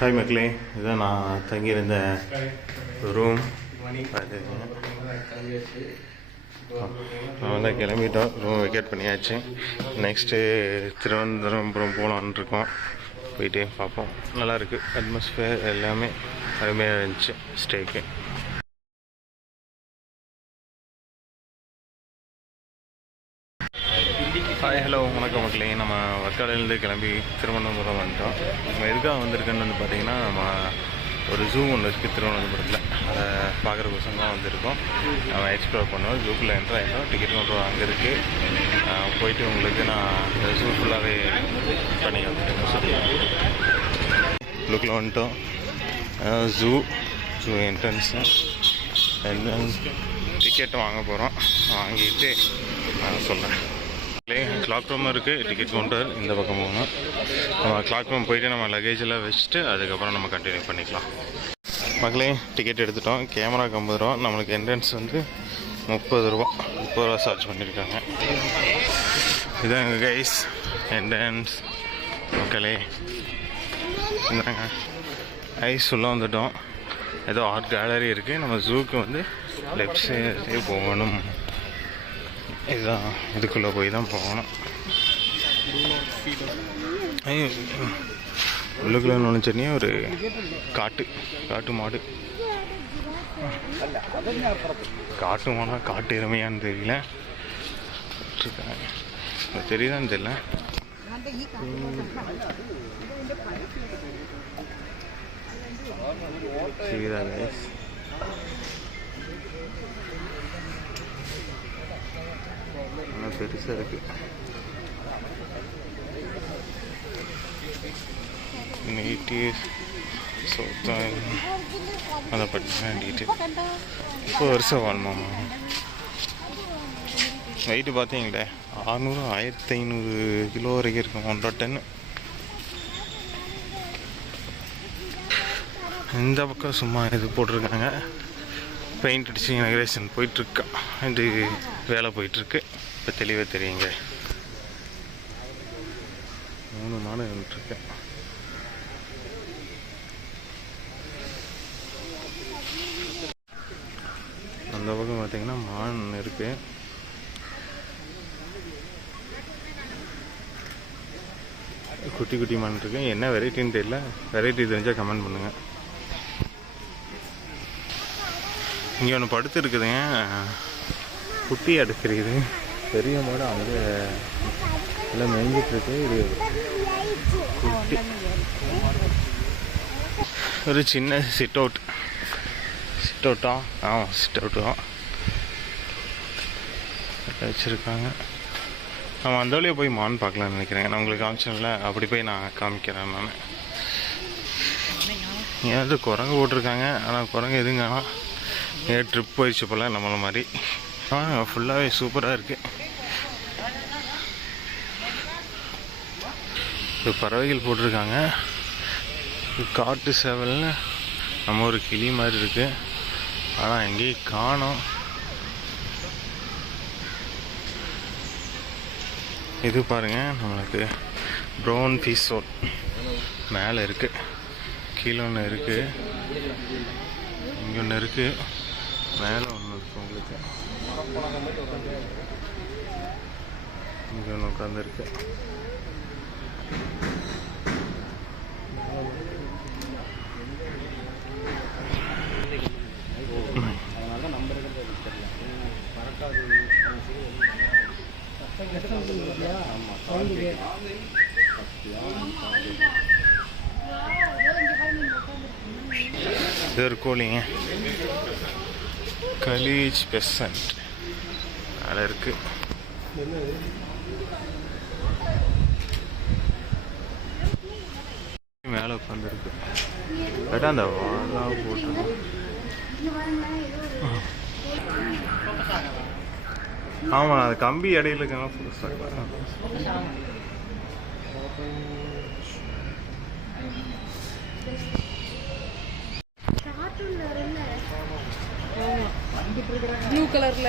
Hi மக்களே, இதுதான் நான் தங்கியிருந்த ரூம். நான் தான் கிளம்பிட்டோம், ரூம் வெக்கேட் பண்ணியாச்சு. நெக்ஸ்ட்டு திருவனந்தபுரம் போகலான்னு இருக்கோம். போயிட்டு பார்ப்போம். நல்லாயிருக்கு, அட்மாஸ்ஃபியர் எல்லாமே அருமையாக இருந்துச்சு ஸ்டேக்கு. ஹாய், ஹலோ, வணக்கம் மக்களே. நம்ம வர்க்காலேருந்து கிளம்பி திருவனந்தபுரம் வந்துட்டோம். நம்ம எதுக்காக வந்திருக்குன்னு வந்து பார்த்திங்கன்னா, நம்ம ஒரு ஜூ ஒன்று இருக்குது திருவனந்தபுரத்தில். அதை பார்க்குறக்கோசம் தான் வந்திருக்கோம். நம்ம எக்ஸ்ப்ளோர் பண்ணுவோம். ஜூக்குள்ளே என்ட்ரு ஆகிட்டோம். டிக்கெட் கவுண்டர் அங்கே இருக்குது. போயிட்டு உங்களுக்கு நான் இந்த ஜூ ஃபுல்லாகவே பண்ணி வந்துட்டேன்னு சொல்லுவேன். லுக்கில் வந்துட்டோம். ஜூ என்ட்ரன்ஸு டிக்கெட் வாங்க போகிறோம். வாங்கிட்டு நான் சொல்கிறேன். கிளாக் ரூம் இருக்குது, டிக்கெட் கவுண்டர் இந்த பக்கம் போகணும். நம்ம கிளாக் ரூம் போயிட்டு நம்ம லக்கேஜ் எல்லாம் வச்சுட்டு அதுக்கப்புறம் நம்ம கண்டினியூ பண்ணிக்கலாம். மக்களே, டிக்கெட் எடுத்துட்டோம். கேமராக்கு 50 ரூபா, நம்மளுக்கு என்ட்ரன்ஸ் வந்து 30 ரூபா சார்ஜ் பண்ணியிருக்காங்க. இதுதான் எங்கள் கைஸ் என்ட்ரன்ஸ். மக்களே, இந்தாங்க ஐஸ் உள்ள வந்துட்டோம். ஏதோ ஆர்ட் கேலரி இருக்குது. நம்ம ஜூக்கு வந்து லெஃப்ட் சைடே போகணும். இதுதான், இதுக்குள்ளே போய் தான் போகணும். உள்ளுக்குள்ளே நுழைச்சோன்னே ஒரு காட்டு மாடு. காட்டு மாடா காட்டு எருமையான்னு தெரியல. தெரியுதான்னு தெரியல. தெரியுதா கைஸ்? பெருசாக இருக்குது. அதை பற்றி டீட்டெயில். இப்போ வருஷம் வாழமாமா. வெயிட்டு பார்த்தீங்களே, 1500 கிலோ வரைக்கும் இருக்கும். 1.5 டன். இந்த பக்கம் சும்மா இது போட்டிருக்காங்க. பெயிண்ட் அடிச்சு இனகிரேஷன் போயிட்டுருக்கா. இது வேலை போயிட்டுருக்கு. இப்போ தெளிவாக தெரியுங்க. 3 மாடு நின்றுருக்கேன். அந்த பக்கம் பார்த்தீங்கன்னா மான் இருக்குது. குட்டி மான் இருக்கு. என்ன வெரைட்டின்னு தெரியல. வெரைட்டி தெரிஞ்சால் கமெண்ட் பண்ணுங்கள். இங்கே ஒன்று படுத்து இருக்குதுங்க. குட்டி அடுக்கிறது. பெரிய மாடு அங்கே எல்லாம் மேய்ஞ்சிட்ருக்கு. இது குட்டி. ஒரு சின்ன சிட் அவுட்டா சிட் அவுட்டா வச்சுருக்காங்க. நம்ம அந்த வழியாக போய் மான் பார்க்கலான்னு நினைக்கிறேன். நான் உங்களுக்கு காமிச்சேன்ல, அப்படி போய் நான் காமிக்கிறேன். நான் ஏன் வந்து குரங்கு போட்டிருக்காங்க. ஆனால் குரங்கு எதுங்க, ஆனால் ஏன் ட்ரிப் போயிடுச்சு போல் நம்மள மாதிரி. ஃபுல்லாகவே சூப்பராக இருக்குது. இப்போ பறவைகள் போட்டிருக்காங்க. காட்டு சேவல்னு நம்ம ஒரு கிளி மாதிரி இருக்குது. ஆனால் எங்கேயும் காணோம். இது பாருங்கள், நம்மளுக்கு ப்ரௌன் பீஸோல் மேலே இருக்குது. கீழே ஒன்று இருக்குது, இங்கே ஒன்று இருக்குது, மேலே ஒன்று இருக்குது. உங்களுக்கு இங்கே ஒன்று உட்காந்துருக்கு. இது ஒரு கோழிங்க, கலீஜ் பெசன்ட் அதில் இருக்கு. மேலே உட்காந்துருக்கு. கேட்டால் அந்த வாழா போட்டு ஆமாம், அது கம்பி இடையில இருக்கலாம். ப்ளூ கலர்ல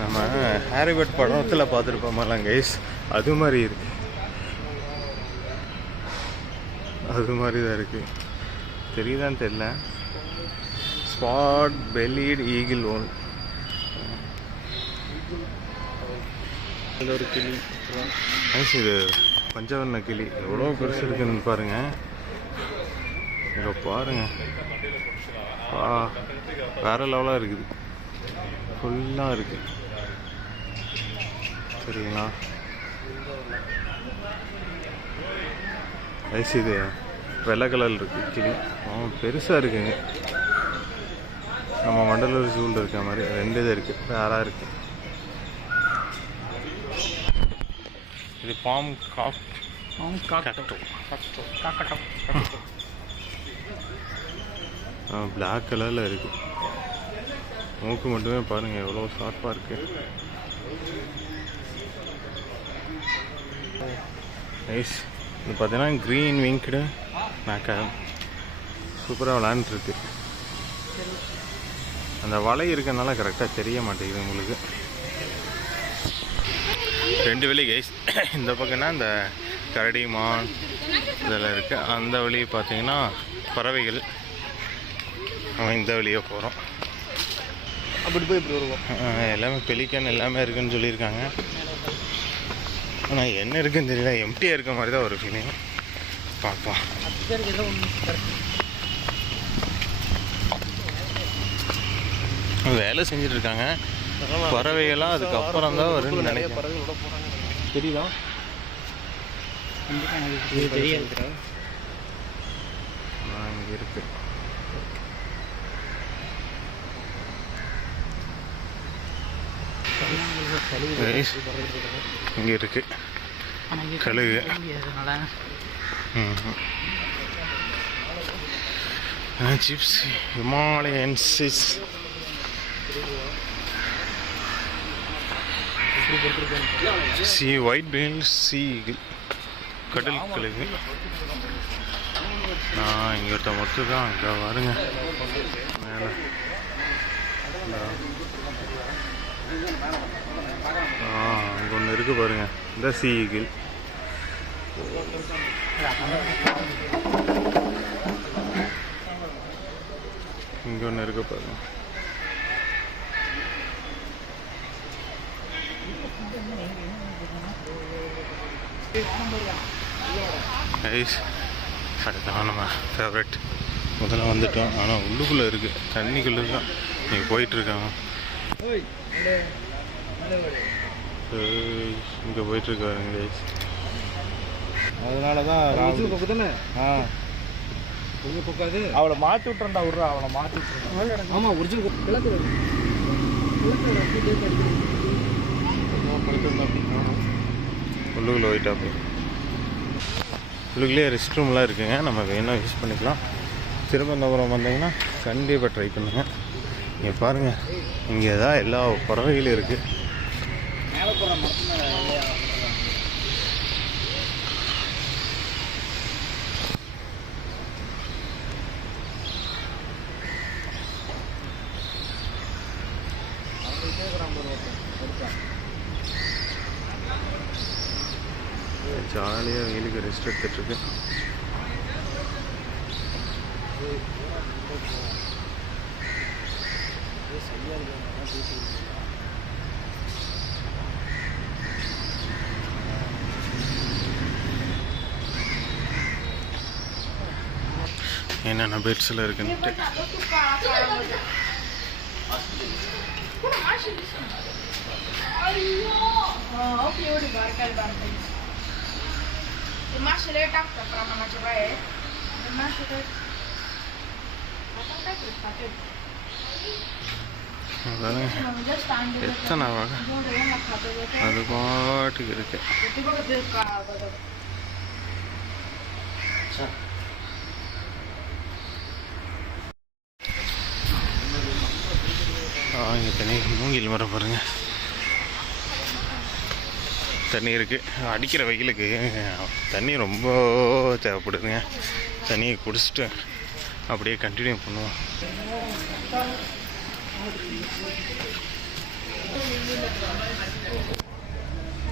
நம்ம ஹாரிபட் படத்தில் பார்த்துருப்போமெல்லாம் கைஸ். அது மாதிரி இருக்கு, அது மாதிரி தான் இருக்கு. தெரியுதான்னு தெரியல. Spot bellied eagle owl. ஒரு கிளி நைஸ். இது பஞ்சவர்ண கிளி எவ்வளோ பெருசு இருக்குன்னு பாருங்க. இங்கே பாருங்க, வேற லெவலாக இருக்குது, ஃபுல்லாக இருக்கு. சரிங்களா? நைஸ். இது வெள்ளை கலரில் இருக்கு கிளி, பெருசாக இருக்குங்க. நம்ம வண்டலூர் ஜூவில் இருக்க மாதிரி 2 இது இருக்குது, வேறாக இருக்குது. இது பாம் பிளாக் கலரில் இருக்குது. மூக்கு மட்டுமே பாருங்கள் எவ்வளோ ஷார்ப்பாக இருக்குது. நைஸ். இது பார்த்தீங்கன்னா க்ரீன் விங்க்டு மேக்கா சூப்பராக விளாண்டுருக்கு. அந்த வலை இருக்கனால கரெக்டாக தெரிய மாட்டேங்குது உங்களுக்கு. 2 வழி கைஸ். இந்த பக்கம்னா இந்த கரடி மான் இதெல்லாம் இருக்குது. அந்த வழி பார்த்தீங்கன்னா பறவைகள். அவன் இந்த வழியாக போகிறோம். அப்படி போய் இப்படி வருவோம். எல்லாமே பெலிக்கன் எல்லாமே இருக்குதுன்னு சொல்லியிருக்காங்க. ஆனால் என்ன இருக்குன்னு தெரியல, எம்டியாக இருக்க மாதிரி தான் ஒரு ஃபீலிங். பார்க்கலாம். வேலை செஞ்சிட்ருக்காங்க பறவைகளாம். அதுக்கப்புறம் தான் வரும்னு நினைக்கிறேன். தெரியுதா? இங்கே இருக்கு. இங்கே இருக்கு கழுகு. Gyps himalayensis. சி ஒயிட் பெயில் சி கடல் கழுகு. நான் இங்கே ஒருத்த மட்டும் தான் அங்கே வருங்க மேலே. அங்கே ஒன்று இருக்குது பாருங்க, இந்த சி ஈகிள். இங்கே ஒன்று இருக்கு பாருங்க. அதுதான் நம்ம ஃபேவரட். முதல்ல வந்துட்டோம், ஆனால் உள்ளுக்குள்ளே இருக்குது, தண்ணிக்குள்ளே தான் நீங்கள் போயிட்டுருக்காங்க. இங்கே போயிட்டுருக்காருங்க கைஸ். அதனால தான் அவளை மாற்றி விட்டுறா விட்றா, அவளை மாற்றி விட்டுறா. ஆமாம், ஒரிஜினல் உள்ளுக்குள்ளே போயிட்டாப்பு. உள்ளுக்குள்ளே ரெஸ்ட் ரூம்லாம் இருக்குங்க, நம்ம வேணால் யூஸ் பண்ணிக்கலாம். திருவனந்தபுரம் வந்தீங்கன்னா கண்டிப்பாக ட்ரை பண்ணுங்கள். இங்கே பாருங்கள், இங்கே தான் எல்லா பறவைகளும் இருக்குது. ஜாலியாக வெயிலுக்கு ரெஸ்ட் எடுத்துட்ருக்கு. என்னென்ன பெட்ஸில் இருக்குன்ட்டு எத்தனை வகை அது பாட்டுக்கு இருக்கு. இங்கே தண்ணி மூங்கில் மரம் பாருங்க, தண்ணி இருக்குது. அடிக்கிற வெயிலுக்கு தண்ணி ரொம்ப தேவைப்படுதுங்க. தண்ணியை குடிச்சிட்டு அப்படியே கண்டினியூ பண்ணுவோம்.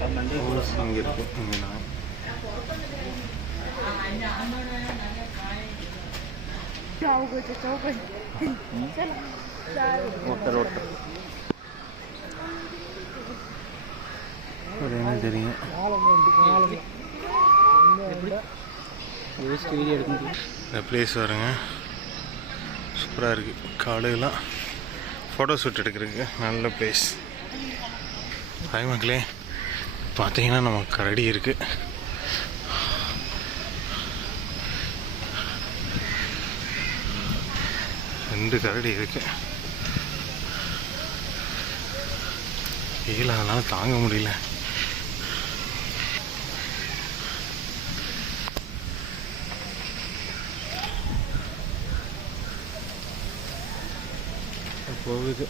ஹோல்ஸ் இங்கே இருக்குது இங்கே நான் ஒரு என்ன தெரியும் இந்த பிளேஸ் வருங்க சூப்பராக இருக்குது. காலையெல்லாம் ஃபோட்டோ ஷூட் எடுக்கிறதுக்கு நல்ல பிளேஸ். ஹாய் மக்களே, பார்த்தீங்கன்னா நம்ம கரடி இருக்குது. ரெண்டு கரடி இருக்கு. வெயில் அதனால தாங்க முடியல. போகுது.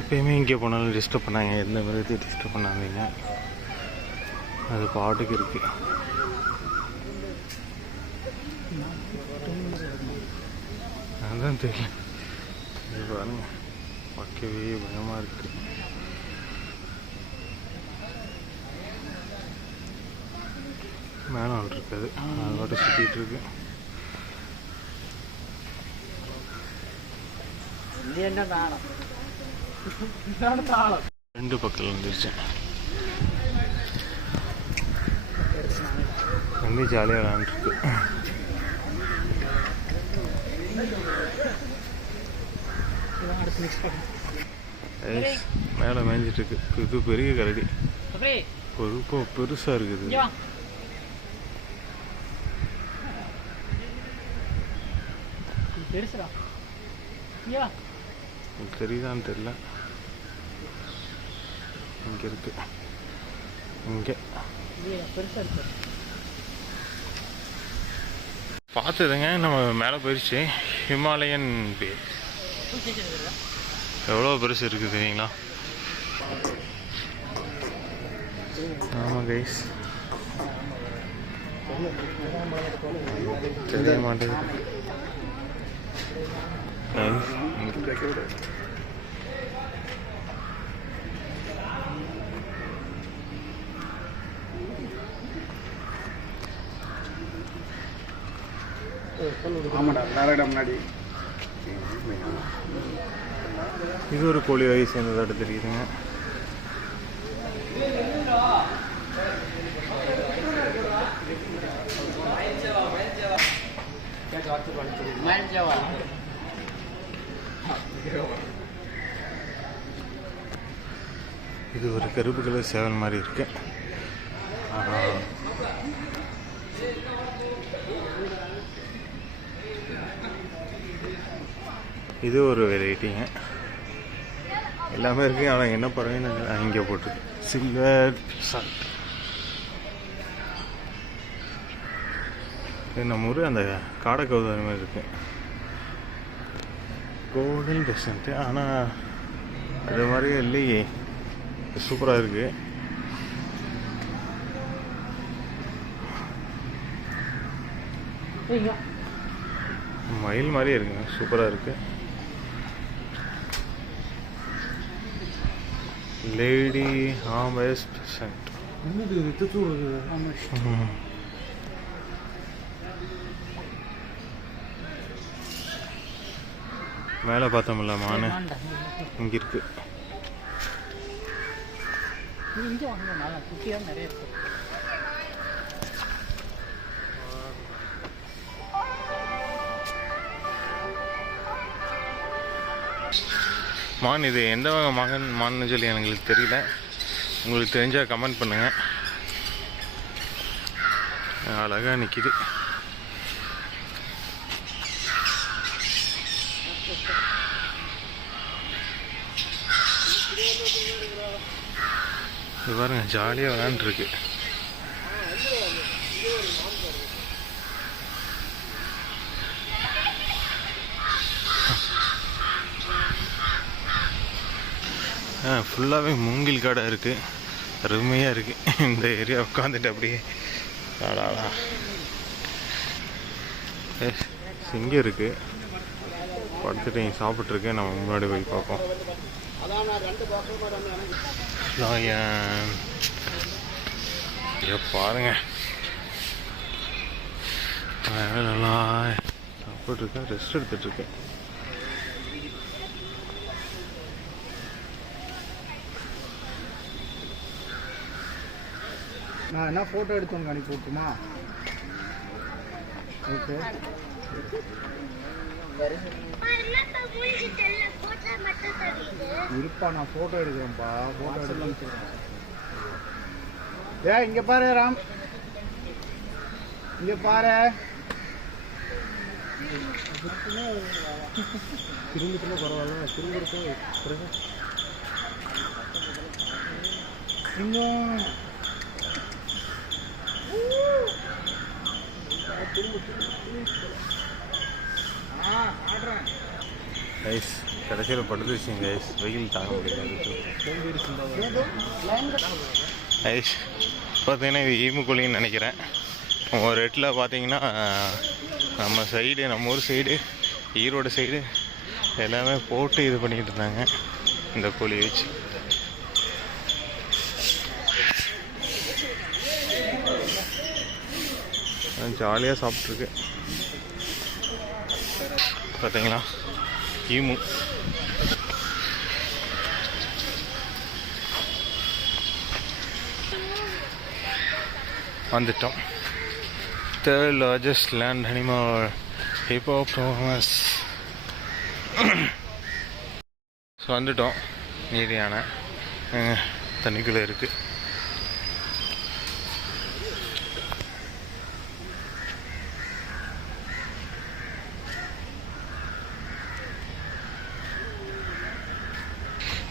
எப்பயுமே இங்கே போனாலும் டிஸ்டர்ப் பண்ணாங்க, எந்த மிருகத்தையும் டிஸ்டர்ப் பண்ணாதீங்க, அது பாட்டுக்கு இருக்கு. அதான் தெரியல, இது பாருங்க பார்க்கவே பயமாக இருக்கு. மேலே ஒன்று இருக்காது, அது பாட்டு சுற்றிட்டு இருக்கு. ரெண்டு பக்கம் வந்துருச்சு. வந்து ஜாலியாக விளாண்டுருக்கு. மேலே மேய்ஞ்சிட்டு இருக்கு. இது பெரிய கரடி, பெருசாக இருக்குது. தெரியுதான்னு தெரியல. இங்கே இருக்கு, இங்கே பார்த்துதுங்க. நம்ம மேலே போயிடுச்சு. ஹிமாலயன் பேர் எவ்வளோ பெருசு இருக்குது தெரியுங்களா? ஆமாம் கைஸ், தெரிய மாட்டேங்குது. இது ஒரு கோழி வகை சேர்ந்ததாட்டு தெரியுதுங்க. இது ஒரு கருப்பு கலர் சேவல் மாதிரி இருக்கு. இது ஒரு வெரைட்டிங்க. எல்லாமே இருக்கு, ஆனால் என்ன பறவைன்னு இங்கே போட்டு சில்வர் சால்ட். நம்ம ஊர் அந்த காடை கவுதாரி மாதிரி இருக்கு, கோல்டன் பெசன்ட்டு. ஆனால் அது மாதிரியே இல்லையே, சூப்பராக இருக்கு. மயில் மாதிரியே இருக்குங்க, சூப்பராக இருக்கு. லேடி ஹாம்பஸ் பெசன்ட். மேலே பார்த்தோம்ல மானு, இங்கே இருக்கு. மான் இது எந்த வகை மான்னு சொல்லி எங்களுக்கு தெரியல. உங்களுக்கு தெரிஞ்சால் கமெண்ட் பண்ணுங்கள். அழகாக நிற்கிது. இது பாருங்க, ஜாலியாக விளாண்டுருக்கு. ஃபுல்லாகவே மூங்கில் காடாக இருக்குது, அருமையாக இருக்குது. இந்த ஏரியா உட்காந்துட்டு அப்படியே ஆடாடா இங்கே இருக்குது படுத்துட்டு இங்கே சாப்பிட்ருக்கேன். நம்ம முன்னாடி போய் பார்ப்போம். இதை பாருங்க, நல்லா சாப்பிட்ருக்கேன், ரெஸ்ட் எடுத்துட்ருக்கேன். நான் என்ன ஃபோட்டோ எடுத்தோங்க அனுப்பி போட்டுமா? ஓகே, இருப்பா, நான் ஃபோட்டோ எடுக்கிறேன்ப்பா. ஃபோட்டோ எடுக்கலாம். இங்கே பாரு ராம், இங்கே பாரு. திரும்பிட்டுல பரவாயில்ல, திரும்பிருக்கோம் இன்னும் கைஸ் கடைசியில் படுத்துச்சுங்க கைஸ், வெயில் தாங்க முடியாது கைஸ். பார்த்தீங்கன்னா இது ஈமுக்குழின்னு நினைக்கிறேன். ஒரு இடத்துல பார்த்தீங்கன்னா நம்ம சைடு, நம்ம ஊர் சைடு, ஈரோடு சைடு எல்லாமே போட்டு இது பண்ணிக்கிட்டு இருந்தாங்க இந்த கோழி வச்சு. ஜாலியாக சாப்பிட்ருக்கு பார்த்தீங்களா ஈமு. வந்துட்டோம். Third largest land animal hippopotamus. So வந்துட்டோம். நீர் யானை தண்ணிக்குள்ளே இருக்குது.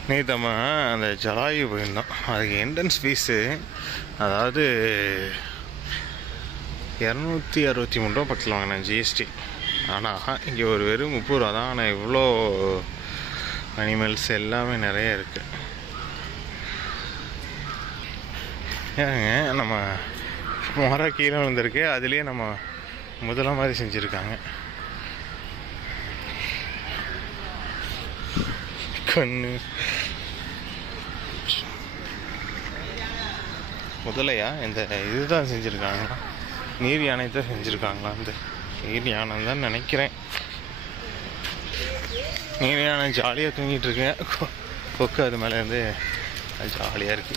நேற்று நம்ம அந்த ஜலாயு போயிருந்தோம். அதுக்கு என்ட்ரன்ஸ் ஃபீஸு அதாவது 263 ரூபா பக்கத்தில் வாங்கினேன் ஜிஎஸ்டி. ஆனால் இங்கே ஒரு வெறும் 30 ரூபா தான். ஆனால் இவ்வளோ அனிமல்ஸ் எல்லாமே நிறைய இருக்குது. ஏங்க நம்ம மரம் கீழே விழுந்திருக்கு, அதுலேயே நம்ம முதல்ல மாதிரி செஞ்சுருக்காங்க. கண்ணு முதலையா இந்த இதுதான் செஞ்சுருக்காங்களா? நீர் யானை தான் செஞ்சுருக்காங்களா? இந்த நீர் யானை தான் நினைக்கிறேன். நீர் யானை ஜாலியாக தூங்கிட்டு இருக்கேன். கொக்கு அது மேலே இருந்து அது ஜாலியாக இருக்கு.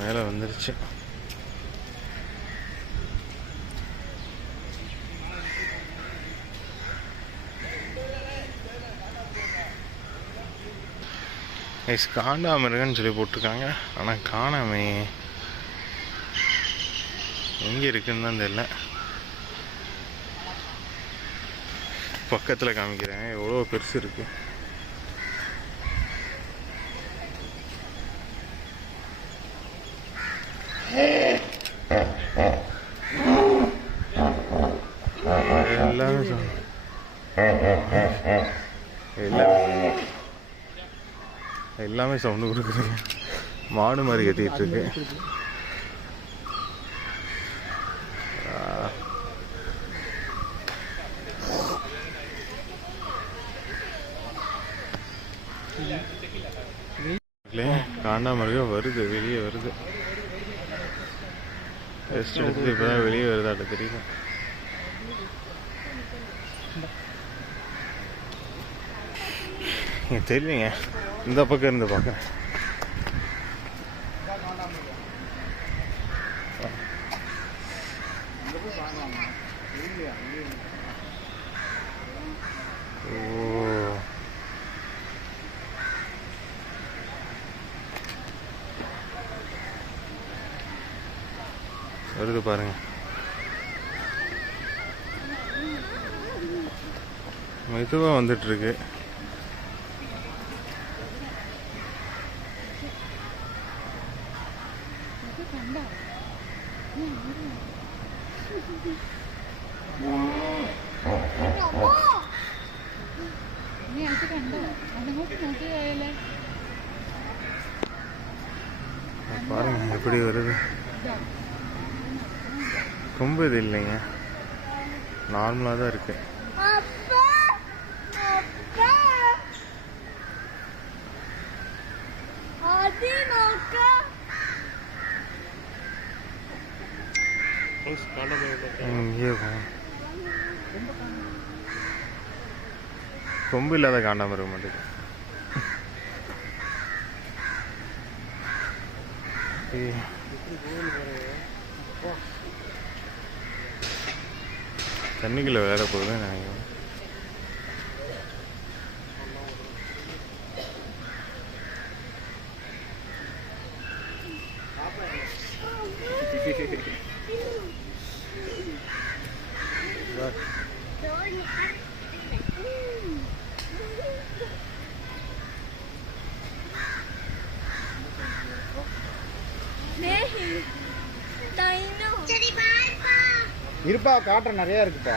மேலே வந்துருச்சு. காண்டாமிருகன்னு சொல்லி போட்டிருக்காங்க. ஆனால் காணாமே, எங்கே இருக்குன்னு தான் தெரியல. பக்கத்தில் காமிக்கிறேன் எவ்வளோ பெருசு இருக்கு. எல்லாமே சவுண்டு கொடுக்குது. மாடு மாதிரி கட்டிகிட்டு இருக்கு. காண்டாமிருகம் வருது, வெளியே வருது. ரெஸ்ட் எடுத்துட்டு இப்போதான் வெளியே வருதாட்ட தெரியல. தெரியலங்க, இந்த பக்கம் இருந்து பார்க்குறேன். வருது பாருங்க, மெதுவாக வந்துட்டு இருக்கு. பாருங்க எப்படி வருது. கொம்பு இது இல்லைங்க, நார்மலாக தான் இருக்கு. இங்கேயே கொம்பு இல்லாத காண்டாம இருக்க மாட்டேங்குது. தண்ணிக்குள்ள வேற போகுது நினைக்கிறேன். இருப்பா, காட்டுற நிறைய இருக்குப்பா.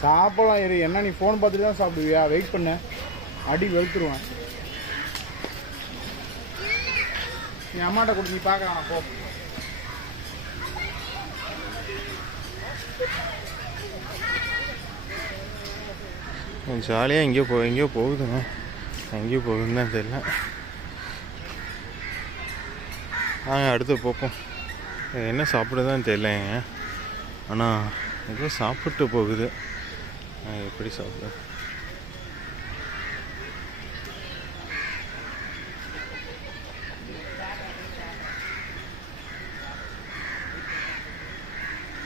சாப்பிடலாம் இரு. என்ன நீ ஃபோன் பார்த்துட்டு தான் சாப்பிடுவியா? வெயிட் பண்ண, அடி வெளுத்துருவேன். நீ அம்மாட்ட கொடுத்து நீ பார்க்கலாம் போ. ஜாலியாக எங்கேயோ போகுதுங்க. எங்கேயோ போகுதுன்னு தான் தெரியல. அடுத்து பார்ப்போம். என்ன சாப்பிடுதான் தெரியலங்க, ஆனால் ஏதோ சாப்பிட்டு போகுது. எப்படி சாப்பிட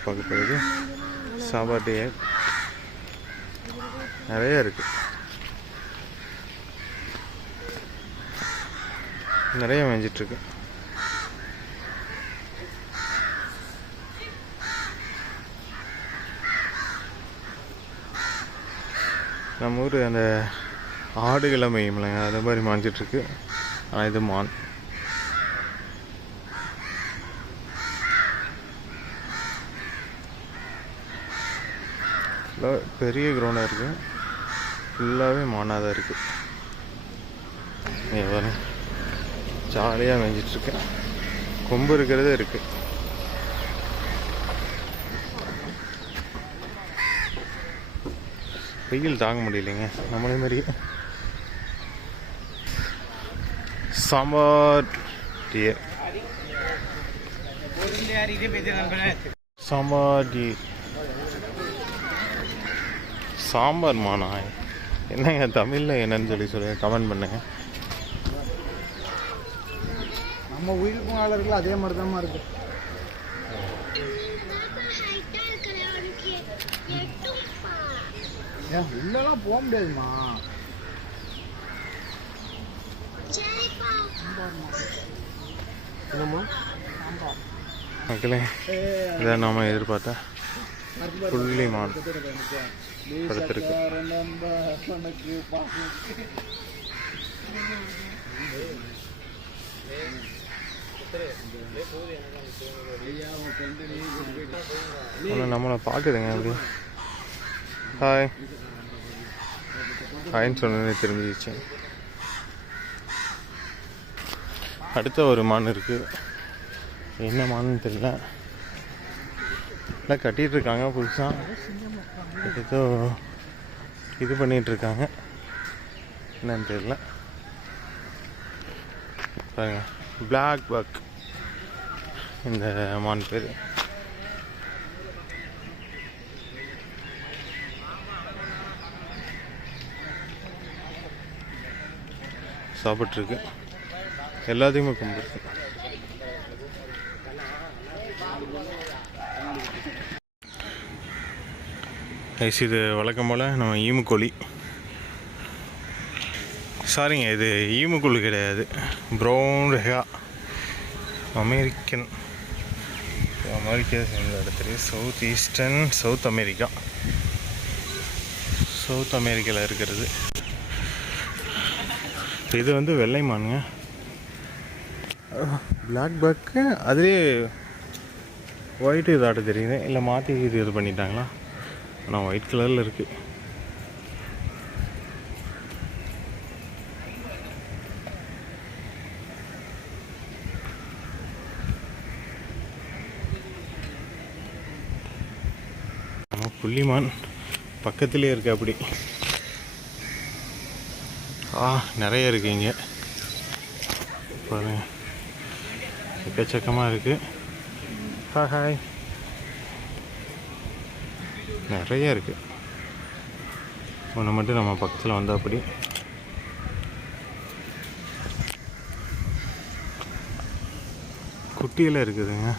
பார்க்க போகுது. சாப்பாட்டு நிறைய இருக்கு, நிறைய மேய்ஞ்சிட்ருக்கு. நம்ம ஊர் அந்த ஆடுகளை மேயும்லைங்க, அது மாதிரி மாஞ்சிட்ருக்கு. ஆனால் இது மான். பெரிய கிரௌண்டாக இருக்குது, ஃபுல்லாகவே மானாக தான் இருக்குது. எவ்வளோ ஜாலியாக மேய்ஞ்சிட்ருக்கேன். கொம்பு இருக்கிறதே இருக்குது. வெயில் தாங்க முடியலைங்க நம்மளே மாதிரி. சாம்பார் டியர், சாம்பார் டி, சாம்பார் மானா என்னங்க தமிழில் என்னன்னு சொல்லி கமெண்ட் பண்ணுங்க. நம்ம உயிர்ப்பாளர்கள் அதே மாதிரி தான் இருக்கு. ஏன் உள்ளெல்லாம் போக முடியாதுமா. மக்களே, இதான் நாம எதிர்பார்த்தா புள்ளி மான் படுத்திருக்கு. நம்மளை பார்க்குதுங்க அப்படி. ஹாய் ஹாய்ன்னு சொன்னே திரும்பிச்சு. அடுத்த ஒரு மான் இருக்குது, என்ன மான்னு தெரியல. எல்லாம் கட்டிகிட்ருக்காங்க புதுசாக, ஏதோ இது பண்ணிகிட்ருக்காங்க, என்னன்னு தெரியல. பாருங்க, பிளாக் பக் இந்த மான் பேர். சாப்பிட்ருக்கு, எல்லாத்தையுமே கும்பிட்டு. ஐஸ் இது வழக்கம் போல் நம்ம ஈமுக்கோழி. சாரிங்க, இது ஈமுக்கோழி கிடையாது, ப்ரௌன் ரெகா அமெரிக்கன். அமெரிக்கா சேர்ந்த இடத்துல சவுத் அமெரிக்கா, சவுத் அமெரிக்காவில் இருக்கிறது. இது வந்து வெள்ளை மானுங்க, பிளாக் பக்கு. அதுலேயே ஒயிட்டு இதாட்ட தெரியுது, இல்லை மாற்றி இது பண்ணிட்டாங்களா? ஆனால் ஒயிட் கலரில் இருக்குது. புள்ளிமான் பக்கத்துலேயே இருக்கு. அப்படி நிறைய இருக்குது இங்கே பாருங்க, எக்கச்சக்கமாக இருக்குது. ஹாய் நிறைய இருக்குது. ஒன்று மட்டும் நம்ம பக்கத்தில் வந்து அப்படி குட்டியில் இருக்குதுங்க.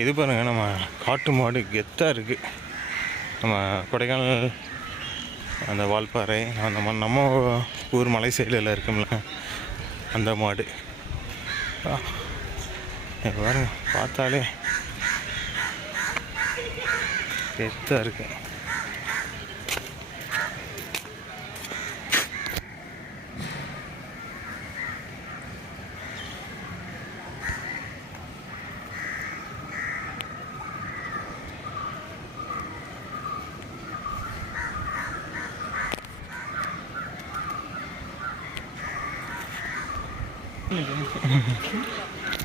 இது பாருங்க, நம்ம காட்டு மாடு கெத்தாக இருக்குது. நம்ம கொடைக்கானல் அந்த வால்பாறை அந்த மாதிரி நம்ம ஊர் மலை சைடில் இருக்கும்ல அந்த மாடு பாருங்க, பார்த்தாலே கெத்தாக இருக்கு.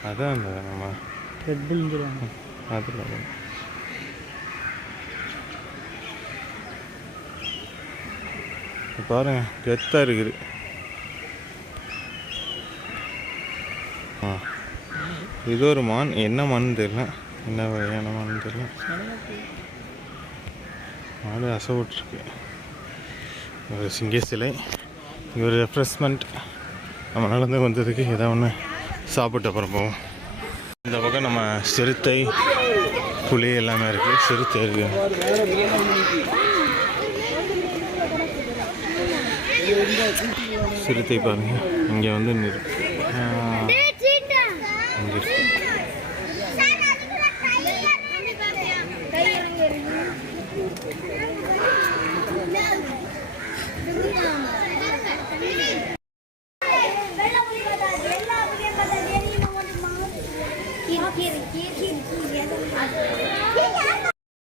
அதான் அந்த நம்ம ரெட்புல் அதில் பாருங்க, கெத்தாக இருக்குது. இது ஒரு மான், என்ன மான்னு தெரியல, என்ன வகையான மான்னு தெரியல. மாடு அசைவிட்ருக்கு. ஒரு சிங்க சிலை. இங்கே ஒரு ரெஃப்ரெஷ்மெண்ட். நம்ம நடந்து வந்ததுக்கு ஏதாவது ஒன்று சாப்பிட்டு அப்புறம் போவோம். இந்த பக்கம் நம்ம சிறுத்தை, புலி எல்லாமே இருக்குது. சிறுத்தை இருக்குது. சிறுத்தை பாருங்க, இங்கே வந்து இங்கே இருக்கு.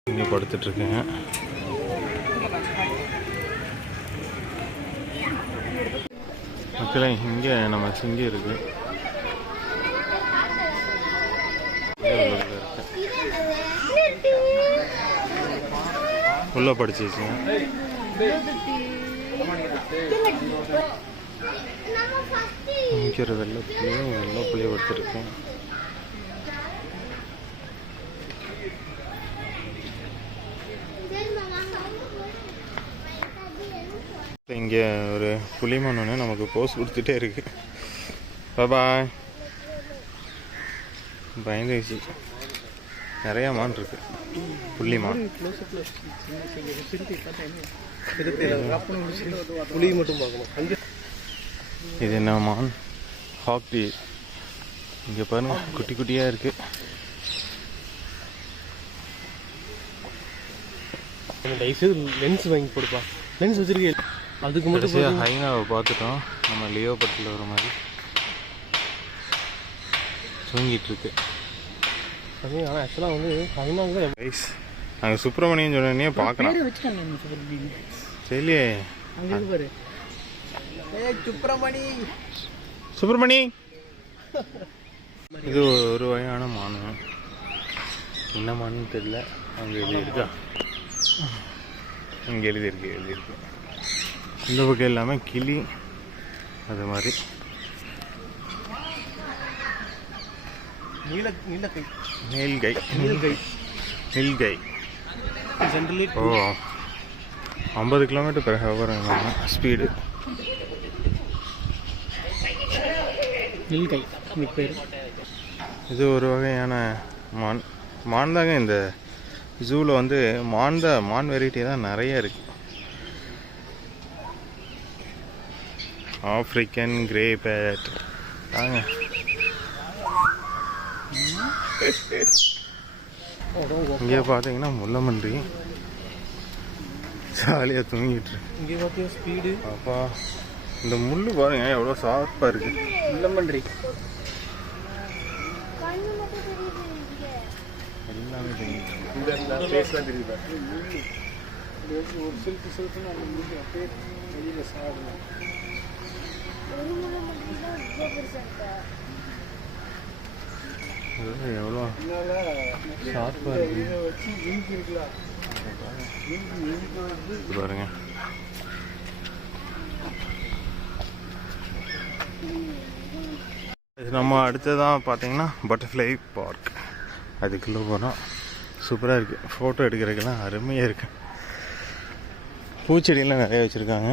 இங்கே படுத்துட்ருக்குங்க. மக்களே, இங்கே நம்ம சிங்கம் இருக்குது. உள்ள படிச்சிச்சுங்க. இங்கே ஒரு வெள்ளை புளியை படுத்துருக்கேன். இங்கே ஒரு புலிமான் ஒன்று நமக்கு போஸ் கொடுத்துட்டே இருக்கு. பாய் பயந்துச்சு. நிறையா மான் இருக்கு. புள்ளிமான் புளி மட்டும் பார்க்கணும். இது என்ன மான்? ஹாக்டி. இங்கே பாருங்க, குட்டி குட்டியாக இருக்கு. லென்ஸ் வாங்கி போடுப்பா. லென்ஸ் வச்சிருக்கேன். அதுக்கு மட்டும் ஹைனாவை பார்த்துட்டோம். நம்ம லியோ படத்தில் வர மாதிரி தூங்கிட்டு இருக்கு. ஆனால் ஆக்சுவலாக வந்து ஹைனாங்க ரைஸ். நாங்கள் சுப்பிரமணியன் சொன்னே பார்க்கலாம். சரியே, சுப்பிரமணி. இது ஒரு வகையான மான். என்ன மான்னு தெரியல. அங்கே எழுதியிருக்கா? இங்கே எழுதியிருக்கு. இந்த பக்கம் எல்லாமே கிளி. அது மாதிரி நீல்கை. ஓ, 50 km/h ஸ்பீடு. நீல்கை பேர். இது ஒரு வகையான மான் தாங்க. இந்த ஜூவில் வந்து மான் வெரைட்டி தான் நிறைய இருக்கு. ஆப்ரிக்கன் கிரே பேட் தாங்க. இங்கே பார்த்தீங்கன்னா முள்ளமன்றி ஜாலியாக தூங்கிட்டு இருக்கு. இங்கே பார்த்தியா ஸ்பீடு. அப்பா, இந்த முள்ளு பாருங்க எவ்வளோ சாஃப்டாக இருக்கு. முள்ளமன்றி எல்லாமே தெரியும். ஒரு சில்க்குன்னு அந்த முடிஞ்சு அப்படியே வெளியில் சாப்பிடுவோம். எவ்வளோ ஷார்ப்பாக இதை வச்சு இங்க் இருக்கலாம். இங்க் வந்து பாருங்க. இது நம்ம அடுத்ததான் பார்த்தீங்கன்னா பட்டர்ஃப்ளை பார்க். அதுக்குள்ளே போனால் சூப்பராக இருக்குது. ஃபோட்டோ எடுக்கிறதுக்கெல்லாம் அருமையாக இருக்குது. பூச்செடியெல்லாம் நிறைய வச்சுருக்காங்க.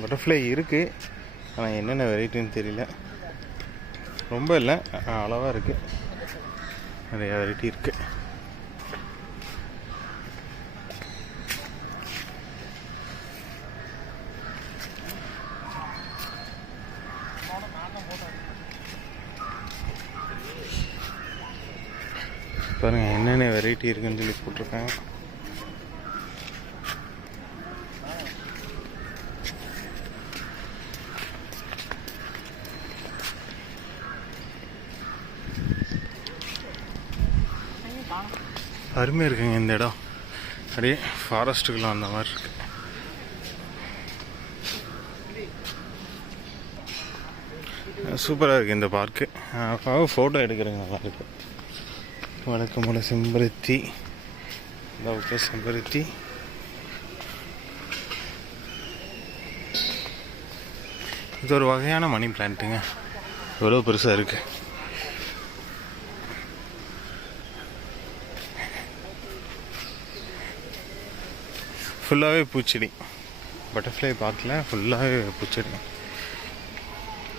பட்டர்ஃப்ளை இருக்குது, ஆனால் என்னென்ன வெரைட்டின்னு தெரியல. ரொம்ப இல்லை, அளவாக இருக்குது. நிறைய வெரைட்டி இருக்குது. பாருங்க என்னென்ன வெரைட்டி இருக்குன்னு சொல்லி போட்டிருக்காங்க. அருமையாக இருக்குங்க இந்த இடம். அப்படியே ஃபாரஸ்ட்டுக்குள்ள அந்த மாதிரி இருக்கு. சூப்பராக இருக்குது இந்த பார்க்கு. ஃபோட்டோ எடுக்கிறேங்க நல்லா இருக்கு. வழக்கமான செம்பருத்தி, ஓகே செம்பருத்தி. இது ஒரு வகையான மணி பிளான்ட்டுங்க. எவ்வளோ பெருசாக இருக்குது. ஃபுல்லாகவே பூச்செடி. பட்டர்ஃப்ளை பார்க்கில் ஃபுல்லாகவே பூச்செடி.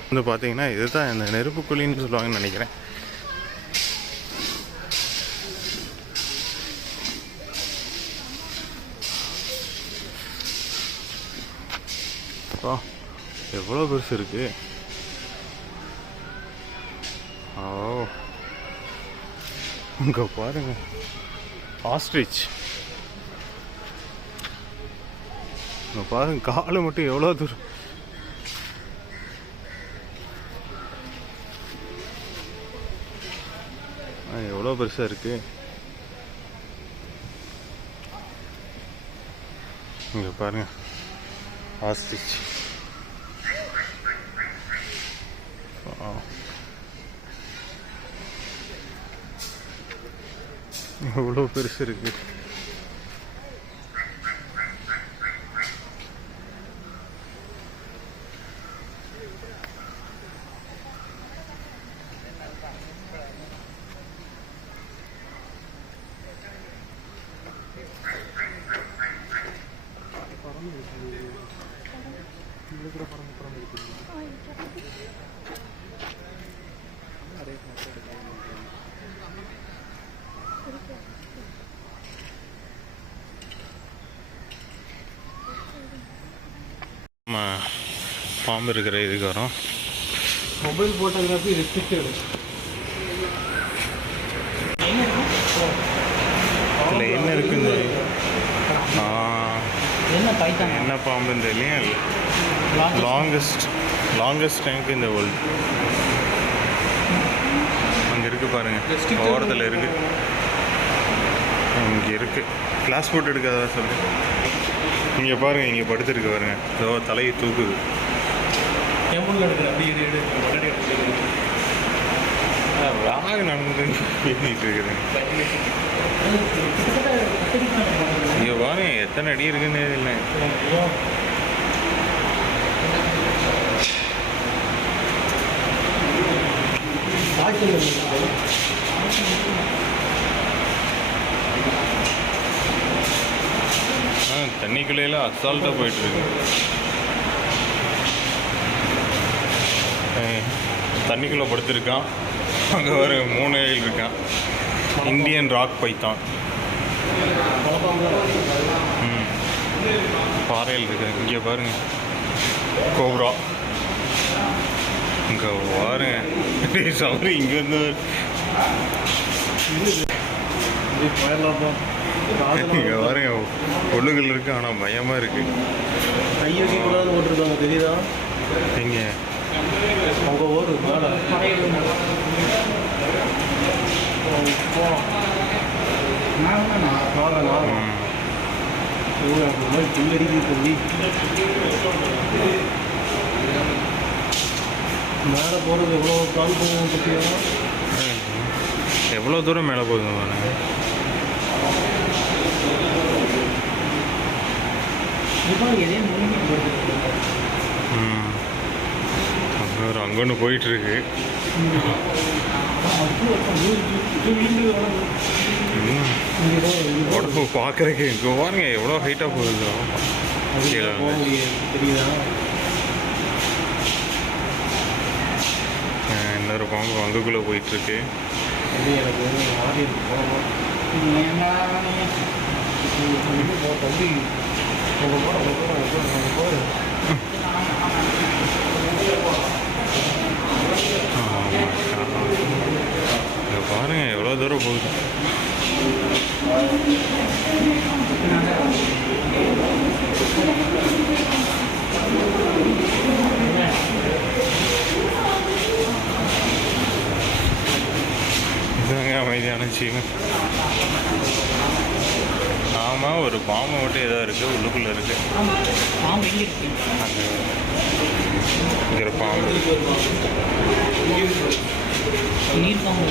வந்து பார்த்தீங்கன்னா இதுதான் இந்த நெருப்புக்குழின்னு சொல்லுவாங்கன்னு நினைக்கிறேன். எவ்வளோ பெருசு இருக்கு. ஓ இங்கே பாருங்க, ஆஸ்ட்ரிச். இங்கே பாருங்க, காலை மட்டும் எவ்வளோ தூரம். எவ்வளோ பெருசாக இருக்கு. இங்கே பாருங்க, ஆஸ்ட்ரிச். எவ்வளோ பெருசு இருக்கு. நம்ம பாம்பு இருக்கிற இதுக்கு வரோம். Mobile photography restricted. இதில் என்ன இருக்குன்னு என்ன பாம்புன்னு தெரியல. லாங்கஸ்ட் டேங்க் இந்த வேர்ல்டு. அங்கே இருக்குது பாருங்கள், ஓரத்தில் இருக்குது. இங்கே இருக்குது. கிளாஸ் போட்டு எடுக்காதா சொல்லு. இங்கே பாருங்கள், இங்கே படுத்துருக்கு பாருங்கள். ஏதோ தலையை தூக்குது. ராக நடந்து பேசிட்டு இருக்குதுங்க. இங்கே பாருங்க எத்தனை அடி இருக்குன்னு இல்லை. தண்ணிக்குள்ளேல அசால்ட்டாக போயிட்டுருக்கு. தண்ணிக்குள்ளே படுத்துருக்கான். அங்கே ஒரு 3 ஏழு இருக்கான். Indian rock Python. பாறையில் இருக்கு. இங்கே பாருங்க, கோப்ரா. இங்கே பாருங்க, சவுரி இங்கே வந்து இங்கே பாருங்க, பொண்ணுகள் இருக்கு. ஆனால் பயமாக இருக்கு. கையெழுதி கூடாது ஓட்டுருக்காங்க, தெரியுதா? எங்கே அவங்க ஓடு மேலே மேலே போகிறது எவ்வளோ கால் போகும் பற்றியா? எவ்வளோ தூரம் மேலே போகுதுங்க பாருங்க. அப்புறம் அங்கே ஒன்று போயிட்டுருக்கு. உடம்பு பார்க்குறக்கு இங்கே பாருங்க எவ்வளோ ஹைட்டாக போகுது. தெரியுதா? இன்னொரு பாம்பு அங்குக்குள்ளே போயிட்டுருக்கு. எனக்கு ஆடி போகணும். தம்பி பாருங்க எவ்வளோ தூரம் போகுது. இதுதாங்க அமைதியான ஜீவன். ஆமாம், ஒரு பாம்பு மட்டும் ஏதோ இருக்குது, உள்ளுக்குள்ளே இருக்குது. பாம்பு எங்கே இருக்கு? அங்கே இங்கே ஒரு பாம்பு. நீர் பாம்பு.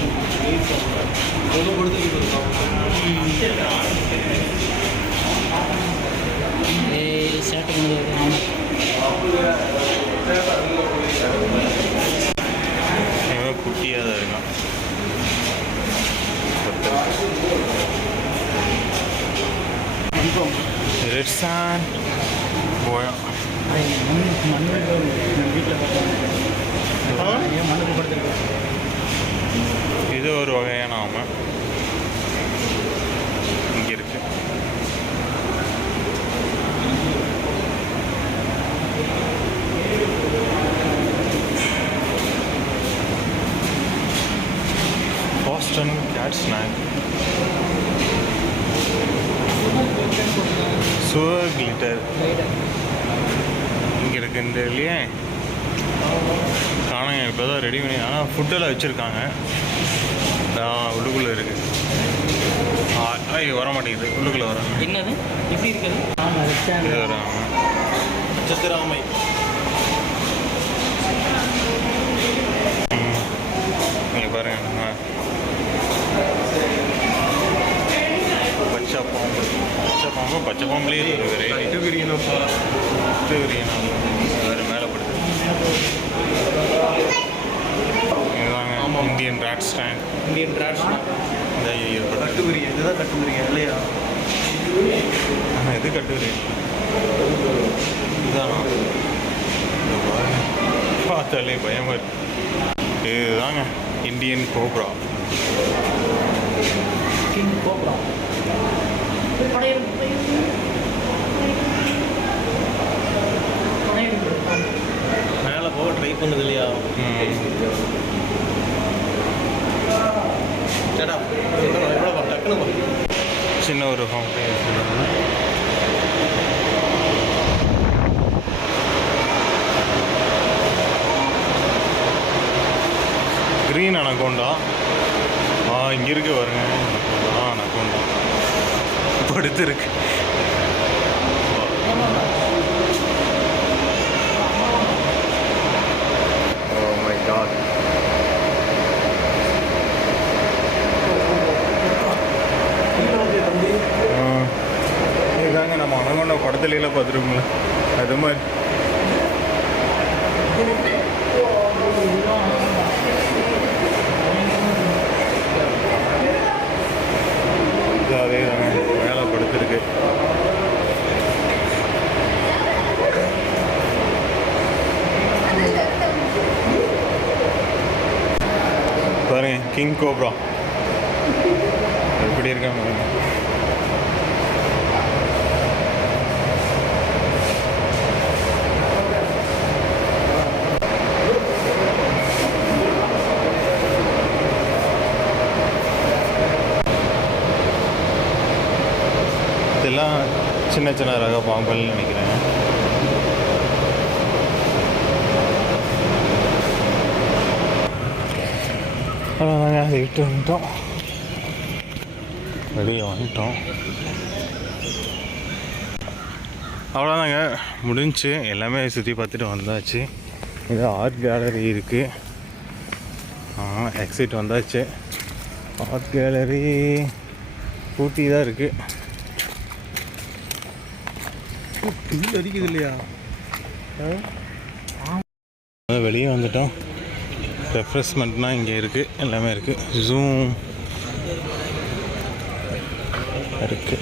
சேட்டைக்கு ஏதோ குட்டியாக தான் இருக்கான். ரெட் சாண்ட் போயா. இது ஒரு வகையான ஆமை இங்கே இருக்கு. Forsten cat snake. சுவர் கிளிட்டர் இங்கே இருக்குன்னு இல்லையே காணுங்க. இப்போ தான் ரெடி பண்ணி, ஆனால் ஃபுட்டெல்லாம் வச்சுருக்காங்க. உள்ளுக்குள்ளே இருக்குது. வர மாட்டேங்குது, உள்ளுக்குள்ளே வர. என்னது எப்படி இருக்குது? இது வர சத்திராமை. நீங்கள் பாருங்க. பச்சை பாம்பு. பச்சை பாம்புலேயே ஒரு வெரைட்டி. வேறு மேலே படுது. இதுதாங்க இந்தியன் ராட் ஸ்டாண்ட். இந்தியன் ராட்ஸ் இந்த கட்டுவிரியா? இதுதான் கட்டுவிரியா இல்லையா? ஆனால் இது கட்டுவிரி இதுதானா? பார்த்தாலே பயமாக இருக்கு. இதுதாங்க இந்தியன் கோப்ரா. King cobra. மேலே போக ட்ரை பண்ணது இல்லையா? சேட்டா எவ்வளோ டக்குனு சின்ன ஒரு ஃபவுண்டைன். Green anaconda. இங்கே இருக்கு பாருங்க. அனகோண்டா படுத்துருக்கு. Oh my God. இதுதாங்க நம்ம அனகோண்டா படத்துலாம் பார்த்துருக்கோம்ல, அது மாதிரி. அதே தாங்க மேலே படுத்துருக்கு. பாருங்க கிங் கோப்ரா எப்படி இருக்காங்க. இதெல்லாம் சின்ன சின்ன ரக பாம்புன்னு நினைக்கிறேன். அவ்வளோதாங்க, அதை விட்டு வந்துட்டோம். வெளியே வந்துட்டோம். அவ்வளோதாங்க, முடிஞ்சு எல்லாமே சுற்றி பார்த்துட்டு வந்தாச்சு. இது ஆர்ட் கேலரி இருக்குது. எக்ஸிட் வந்தாச்சு. ஆர்ட் கேலரி பூட்டி தான் இருக்குது. அடிக்குது இல்லையா? வெளியே வந்துட்டோம். ரெஃப்ரெஷ்மெண்ட்னால் இங்கே இருக்குது, எல்லாமே இருக்குது. ஜூம் இருக்குது.